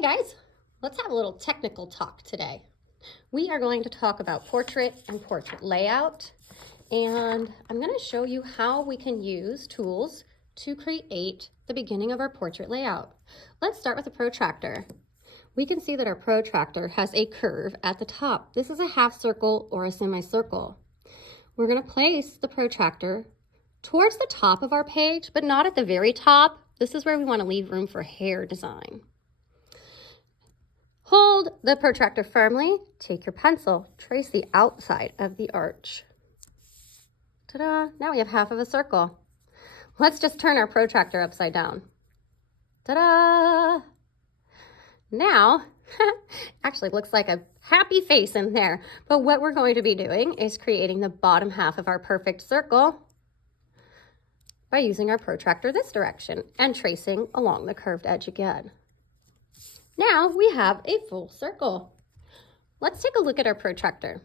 Hey guys, let's have a little technical talk today. We are going to talk about portrait and portrait layout, and I'm going to show you how we can use tools to create the beginning of our portrait layout. Let's start with a protractor. We can see that our protractor has a curve at the top. This is a half circle or a semicircle. We're going to place the protractor towards the top of our page, but not at the very top. This is where we want to leave room for hair design. Hold the protractor firmly, take your pencil, trace the outside of the arch. Ta-da! Now we have half of a circle. Let's just turn our protractor upside down. Ta-da! Now, actually looks like a happy face in there, but what we're going to be doing is creating the bottom half of our perfect circle by using our protractor this direction and tracing along the curved edge again. Now we have a full circle. Let's take a look at our protractor.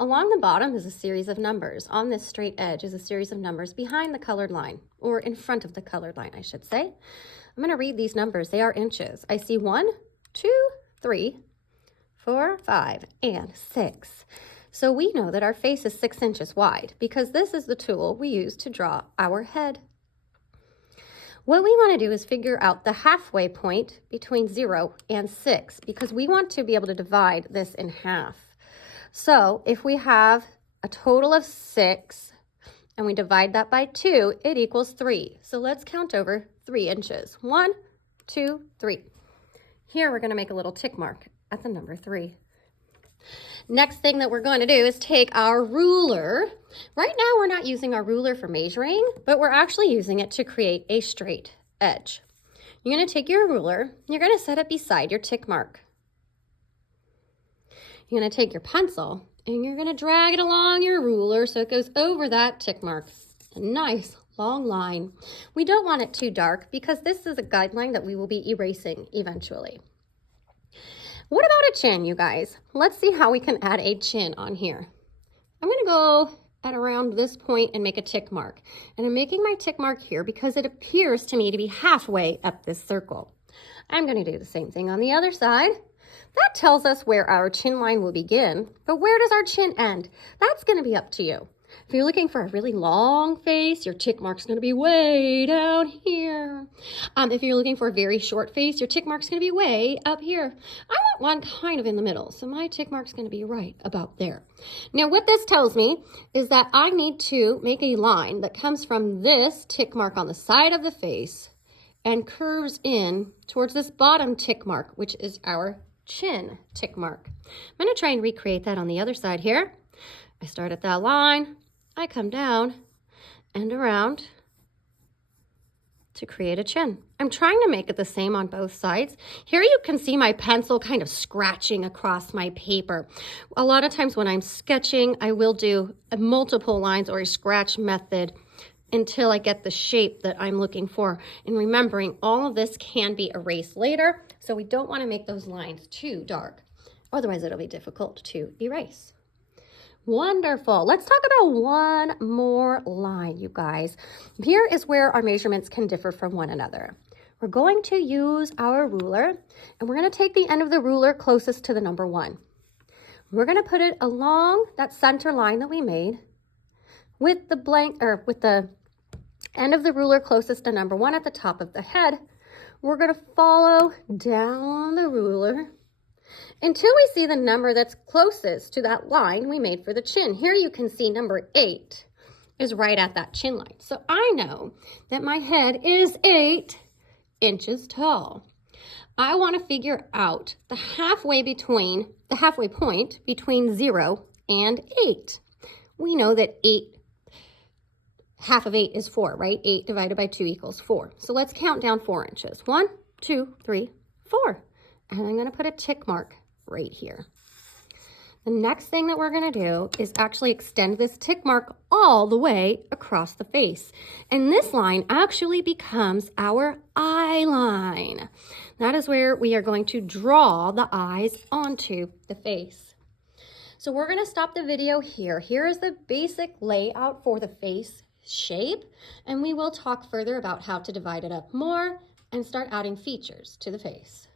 Along the bottom is a series of numbers. On this straight edge is a series of numbers behind the colored line, or in front of the colored line, I should say. I'm going to read these numbers. They are inches. I see 1, 2, 3, 4, 5, and 6. So we know that our face is 6 inches wide because this is the tool we use to draw our head. What we want to do is figure out the halfway point between 0 and 6 because we want to be able to divide this in half. So if we have a total of 6 and we divide that by 2, it equals 3. So let's count over 3 inches. 1, 2, 3. Here we're going to make a little tick mark at the number 3. Next thing that we're going to do is take our ruler. Right now we're not using our ruler for measuring, but we're actually using it to create a straight edge. You're going to take your ruler, you're going to set it beside your tick mark. You're going to take your pencil and you're going to drag it along your ruler so it goes over that tick mark. A nice long line. We don't want it too dark because this is a guideline that we will be erasing eventually. What about a chin, you guys? Let's see how we can add a chin on here. I'm going to go at around this point and make a tick mark. And I'm making my tick mark here because it appears to me to be halfway up this circle. I'm going to do the same thing on the other side. That tells us where our chin line will begin, but where does our chin end? That's going to be up to you. If you're looking for a really long face, your tick mark's going to be way down here. If you're looking for a very short face, your tick mark's going to be way up here. I want one kind of in the middle, so my tick mark's going to be right about there. Now, what this tells me is that I need to make a line that comes from this tick mark on the side of the face and curves in towards this bottom tick mark, which is our chin tick mark. I'm going to try and recreate that on the other side here. I start at that line. I come down and around to create a chin. I'm trying to make it the same on both sides. Here you can see my pencil kind of scratching across my paper. A lot of times when I'm sketching, I will do multiple lines or a scratch method until I get the shape that I'm looking for. And remembering, all of this can be erased later, so we don't want to make those lines too dark. Otherwise, it'll be difficult to erase. Wonderful. Let's talk about one more line, you guys. Here is where our measurements can differ from one another. We're going to use our ruler, and we're going to take the end of the ruler closest to the number 1. We're going to put it along that center line that we made with the end of the ruler closest to number 1 at the top of the head. We're going to follow down the ruler until we see the number that's closest to that line we made for the chin. Here you can see number 8 is right at that chin line. So I know that my head is 8 inches tall. I want to figure out the halfway point between 0 and 8. We know that half of 8 is 4, right? 8 divided by 2 equals 4. So let's count down 4 inches. 1, 2, 3, 4. And I'm going to put a tick mark right here. The next thing that we're going to do is actually extend this tick mark all the way across the face. And this line actually becomes our eye line. That is where we are going to draw the eyes onto the face. So we're going to stop the video here. Here is the basic layout for the face shape, and we will talk further about how to divide it up more and start adding features to the face.